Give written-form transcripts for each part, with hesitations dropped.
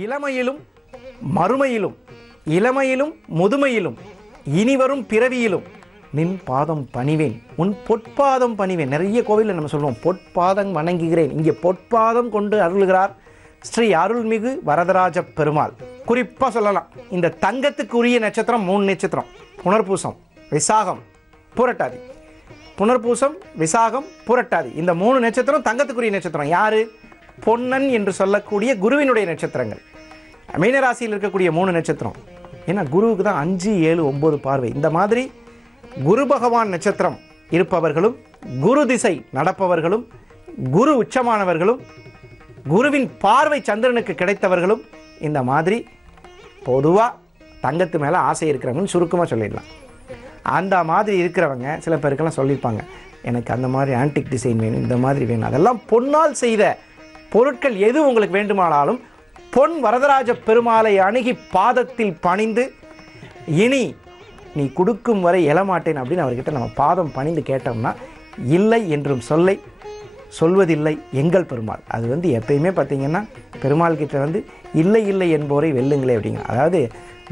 இளமையிலும் மறுமையிலும் இளமையிலும் முதுமையிலும் இனிவரும் பிறவியிலும் நின் பாதம் பணிவேன், உன் பொற்பாதம் பணிவேன். நிறைய கோவிலில் நம்ம சொல்லுவோம் பொற்பாதம் வணங்குகிறேன். இங்கே பொற்பாதம் கொண்டு அருள்கிறார் ஸ்ரீ அருள்மிகு வரதராஜ பெருமாள். குறிப்பாக சொல்லலாம், இந்த தங்கத்துக்கு உரிய நட்சத்திரம் 3 நட்சத்திரம்: புனர்பூசம், விசாகம், புரட்டாதி. புனர்பூசம், விசாகம், புரட்டாதி, இந்த 3 நட்சத்திரம் தங்கத்துக்குரிய நட்சத்திரம். யாரு? பொன்னன் என்று சொல்லக்கூடிய குருவினுடைய நட்சத்திரங்கள். மீனராசியில் இருக்கக்கூடிய 3 நட்சத்திரம். ஏன்னா குருவுக்கு தான் 5, 7, 9 பார்வை. இந்த மாதிரி குரு பகவான் நட்சத்திரம் இருப்பவர்களும், குரு திசை நடப்பவர்களும், குரு உச்சமானவர்களும், குருவின் பார்வை சந்திரனுக்கு கிடைத்தவர்களும் இந்த மாதிரி பொதுவாக தங்கத்து மேலே ஆசை இருக்கிறவங்கன்னு சுருக்கமாக சொல்லிடலாம். அந்த மாதிரி இருக்கிறவங்க சில பேருக்கெல்லாம் சொல்லியிருப்பாங்க, எனக்கு அந்த மாதிரி ஆன்டிக் டிசைன் வேணும், இந்த மாதிரி வேணும். அதெல்லாம் பொன்னால் செய்த பொருட்கள் எது உங்களுக்கு வேண்டுமானாலும் பொன் வரதராஜ பெருமாளை அணுகி பாதத்தில் பணிந்து, இனி நீ கொடுக்கும் வரை எழமாட்டேன் அப்படின்னு அவர்கிட்ட நம்ம பாதம் பணிந்து கேட்டோம்னா, இல்லை என்றும் சொல்வதில்லை எங்கள் பெருமாள். அது எப்பயுமே பார்த்திங்கன்னா பெருமாள் கிட்ட இல்லை இல்லை என்போரை வெல்லுங்களே அப்படிங்க. அதாவது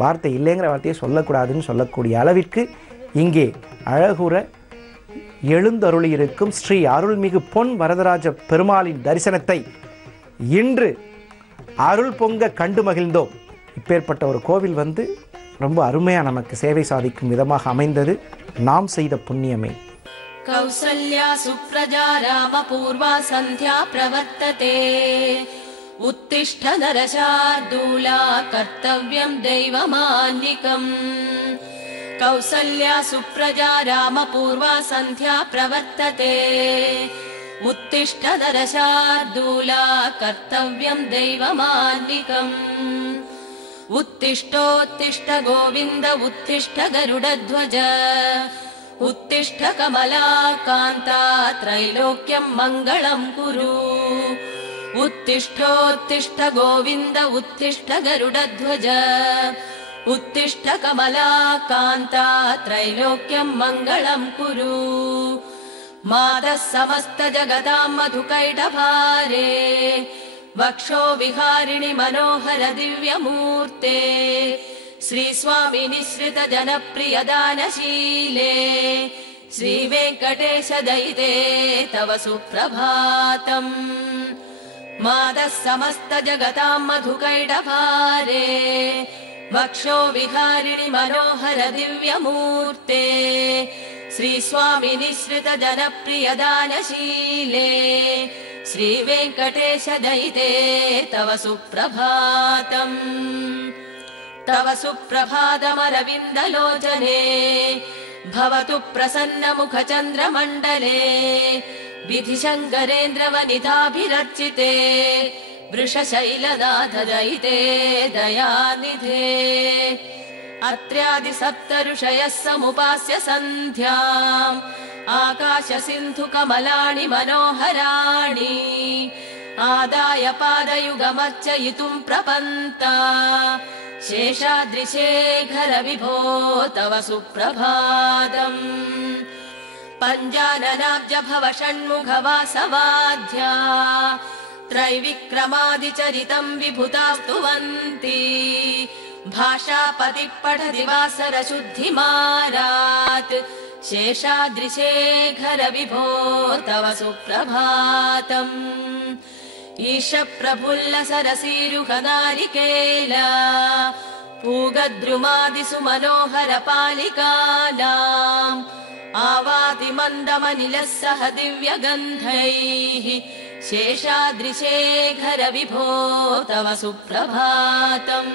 வார்த்தை இல்லைங்கிற வார்த்தையை சொல்லக்கூடாதுன்னு சொல்லக்கூடிய அளவிற்கு இங்கே அழகுற எழுந்தருளி இருக்கும் ஸ்ரீ அருள்மிகு பொன் வரதராஜ பெருமாளின் தரிசனத்தை இன்று அருள் பொங்க கண்டு மகிழ்ந்தோம். இப்பேற்பட்ட ஒரு கோவில் ரொம்ப அருமையாக நமக்கு சேவை சாதிக்கும் விதமாக அமைந்தது நாம் செய்த புண்ணியமே. கௌசல்யா சுப்ரஜா ராம பூர்வா சந்தியா பிரவர்த்ததே உத்திஷ்ட நரசார்தூலா கர்த்தவ்யம் தெய்வமான்னிகம். கௌசல்யா சுப்ரஜா ராம பூர்வா சந்தியா பிரவர்த்ததே உத்திஷ்ட நரசார்தூலா கர்த்தவ்யம் தெய்வமான்னிகம். उत्तिष्ठोत्तिष्ठ गोविन्द उत्तिष्ठ गरुडध्वज उत्तिष्ठ कमलाकान्ता त्रैलोक्यं मङ्गलं कुरु. उत्तिष्ठोत्तिष्ठ गोविन्द उत्तिष्ठ गरुडध्वज उत्तिष्ठ कमलाकान्ता त्रैलोक्यं मङ्गलं कुरु. मातः समस्त जगतां मधुकैटभारे वक्षो विहारिणि मनोहर दिव्यमूर्ते श्री स्वामी निःसृत जनप्रिय दानशीले श्री वेंकटेश दयिते तव सुप्रभातम्. मातः समस्त जगतां मधुकैटभारे वक्षो विहारिणि मनोहर दिव्यमूर्ते श्री स्वामी निःसृत जनप्रिय दानशीले श्री वेंकटेश दयिते तव सुप्रभातम्. तव सुप्रभातमरविन्दलोचने भवतु प्रसन्न मुख चन्द्रमण्डले विधिशङ्करेन्द्र वनिताभिरर्चिते वृषशैलनाथ दयिते दयानिधे. अत्र्यादि सप्त ऋषयः समुपास्य सन्ध्याम् आकाश सिन्धु कमलानि मनोहराणि आदाय पादयुगमर्चयितुं प्रपन्ता शेषाद्रिशेखर विभो तव सुप्रभातम्. पञ्चाननाब्ज भव षण्मुख वासवाद्या त्रैविक्रमादिचरितं विभुता स्तुवन्ति भाषापति पठति वासर शुद्धिमारात् शेषाद्रिशेखर विभो तव सुप्रभातम्. ईश प्रफुल्ल सरसीरुह नारिकेल पूगद्रुमादिसु मनोहर पालिकानाम् आवाति मन्दमनिलः सह दिव्यगन्धैः शेषाद्रिशेखर विभो तव सुप्रभातम्.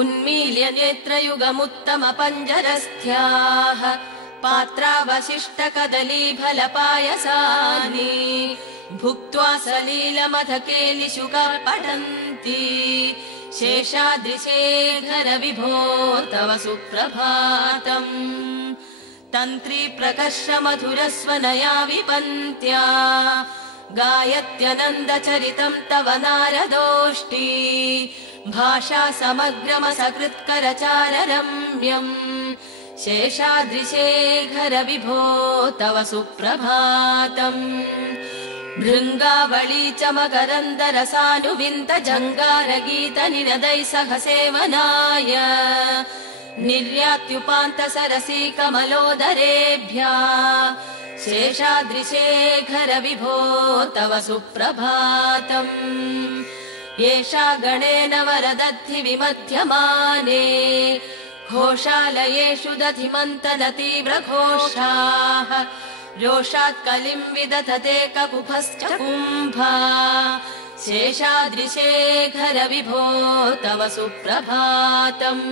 उन्मील्य नेत्रयुगमुत्तम पञ्जरस्थ्याः पात्रावशिष्ट कदलीफलपायसानि भुक्त्वा सलीलमधकेलिशुकाः पठन्ति शेषाद्रिशेखर विभो तव सुप्रभातम्. तन्त्री प्रकर्ष मधुरस्वनया विपन्त्या गायत्यनन्दचरितं तव नारदोष्टी भाषा समग्रमसकृत्करचाररम्यम् शेषाद्रिशेखर विभो तव सुप्रभातम्. भृङ्गावळी च मकरन्दरसानुविन्त जङ्गारगीतनिनदैः सह सेवनाय निर्यात्युपान्तसरसी कमलोदरेभ्यः शेषाद्रिशेखर विभो तव सुप्रभातम् एषा गणेन वरदद्धि विमध्यमाने घोषालयेषु दधिमन्तन तीव्रघोषाः रोषात् कलिं विदधते ककुभश्च कुम्भा शेषाद्रिशेखर विभो तव सुप्रभातम्।